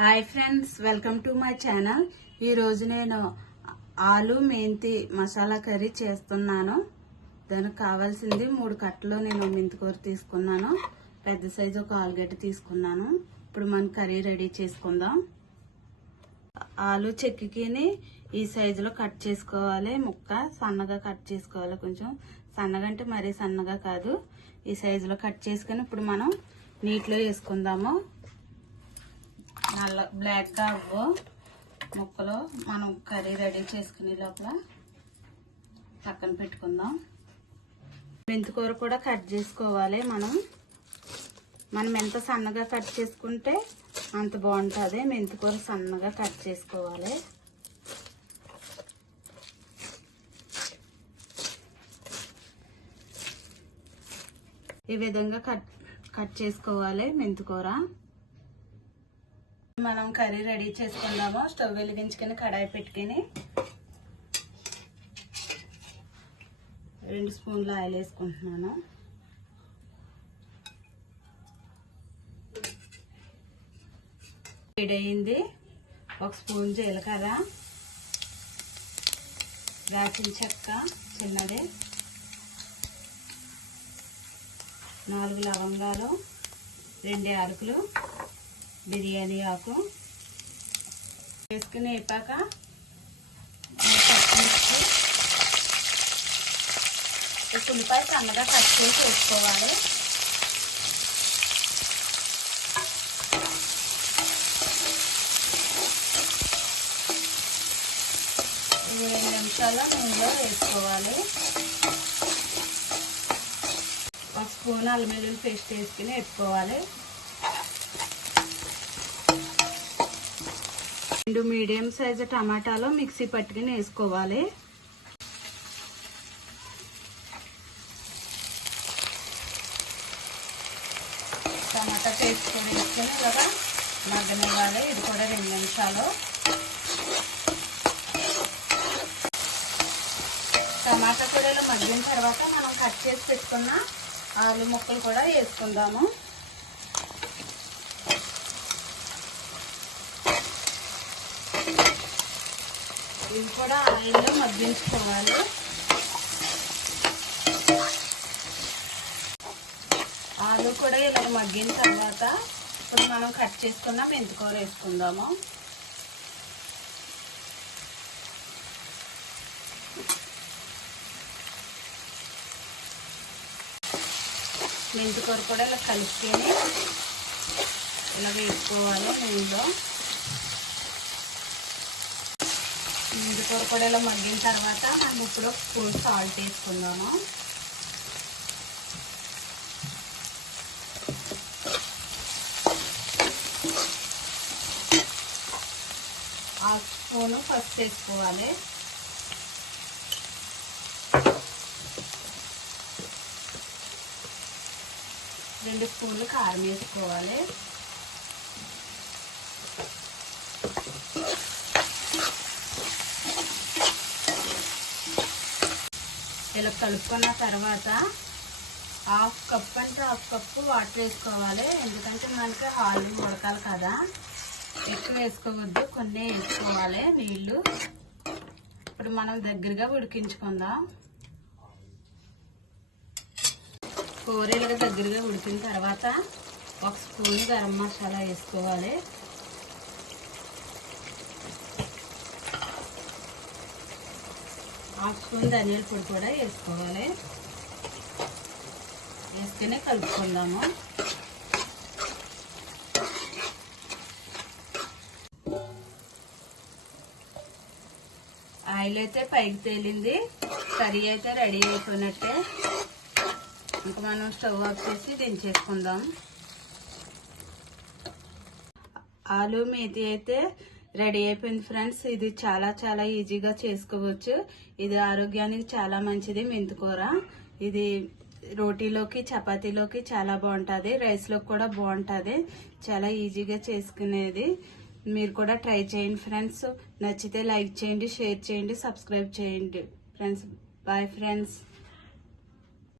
Hi friends, welcome to my channel. ఈరోజు నేను ఆలు మెంతి మసాలా కర్రీ చేస్తున్నాను. దానికి కావాల్సింది 3 కట్టలు నేను మెంతికూర తీసుకున్నాను. పెద్ద సైజు ఒక ఆలుగడ్డ తీసుకున్నాను. ఇప్పుడు మనం కర్రీ రెడీ చేసుకుందాం. ఆలు చెక్కిని ఈ సైజులో కట్ చేసుకోవాలి. ముక్క సన్నగా కట్ చేసుకోవాలి. కొంచెం సన్నగా అంటే మరీ సన్నగా కాదు, ఈ సైజులో కట్ చేసుకొని ఇప్పుడు మనం నీటిలో వేసుకుందాము. నల్ల బ్లాక్గా అవ్వు ముక్కలు మనం కర్రీ రెడీ చేసుకునే లోపల పక్కన పెట్టుకుందాం. మెంతికూర కూడా కట్ చేసుకోవాలి. మనం ఎంత సన్నగా కట్ చేసుకుంటే అంత బాగుంటుంది. మెంతికూర సన్నగా కట్ చేసుకోవాలి. ఈ విధంగా కట్ చేసుకోవాలి మెంతికూర. మనం కర్రీ రెడీ చేసుకుందాము. స్టవ్ వెలిగించుకొని కడాయి పెట్టుకొని 2 స్పూన్ల ఆయిల్ వేసుకుంటున్నాను. వేడయింది. 1 స్పూన్ జీలకర్ర, దాల్చిన చెక్క చిన్నది, 4 లవంగాలు, 2 యాలకులు, బిర్యానీ ఆకు వేసుకుని వేపాక ఉల్లిపాయ సన్నగా కట్ చేసి వేసుకోవాలి. ఇది 2 నిమిషాల్లో నూనెలో వేసుకోవాలి. 1 స్పూన్ అల్లం వెల్లుల్లి పేస్ట్ వేసుకుని వేసుకోవాలి. 2 మీడియం సైజు టమాటాలు మిక్సీ పట్టుకుని వేసుకోవాలి. టమాటా పేస్ట్ కూడా వేసుకొని ఇలాగా మగ్గనివ్వాలి. ఇది కూడా 2 నిమిషాలు. టమాటా కూడా ఇలా మగ్గిన తర్వాత మనం కట్ చేసి పెట్టుకున్న ఆలు ముక్కలు కూడా వేసుకుందాము. ఇవి కూడా ఆయిల్లో మగ్గించుకోవాలి. ఆలు కూడా ఇలా మగ్గిన తర్వాత ఇప్పుడు మనం కట్ చేసుకున్న మెంతికూర వేసుకుందాము. మెంతికూర కూడా ఇలా కలుపుకొని ఇలా వేసుకోవాలి నూనెలో. మెంతికూర కూడా ఇలా మగ్గిన తర్వాత మనం ఇప్పుడు 1 స్పూన్ సాల్ట్ వేసుకుందాము. హాఫ్ స్పూన్ పసుపు వేసుకోవాలి. రెండు స్పూన్లు కారం వేసుకోవాలి. ఇలా కలుపుకున్న తర్వాత 1/2 కప్ అంటే 1/2 కప్పు వాటర్ వేసుకోవాలి. ఎందుకంటే మనకి ఆలు ఉడకాలి కదా, ఎక్కువ వేసుకోవద్దు, కొన్ని వేసుకోవాలి నీళ్ళు. ఇప్పుడు మనం దగ్గరగా ఉడికించుకుందాం. కూరలుగా దగ్గరగా ఉడికిన తర్వాత 1 స్పూన్ గరం మసాలా వేసుకోవాలి. హాఫ్ స్పూన్ ధనియాల పొడి కూడా వేసుకోవాలి. వేసుకుని కలుపుకుందాము. ఆయిల్ అయితే పైకి తేలింది. కర్రీ అయితే రెడీ అయిపోయినట్టే. ఇంకా మనం స్టవ్ ఆఫ్ చేసి దించేసుకుందాం. ఆలు మెంతి అయితే రెడీ అయిపోయింది ఫ్రెండ్స్. ఇది చాలా చాలా ఈజీగా చేసుకోవచ్చు. ఇది ఆరోగ్యానికి చాలా మంచిది మెంతికూర. ఇది రోటీలోకి చపాతీలోకి చాలా బాగుంటుంది, రైస్లోకి కూడా బాగుంటుంది. చాలా ఈజీగా చేసుకునేది. మీరు కూడా ట్రై చేయండి ఫ్రెండ్స్. నచ్చితే లైక్ చేయండి, షేర్ చేయండి, సబ్స్క్రైబ్ చేయండి ఫ్రెండ్స్. Bye friends.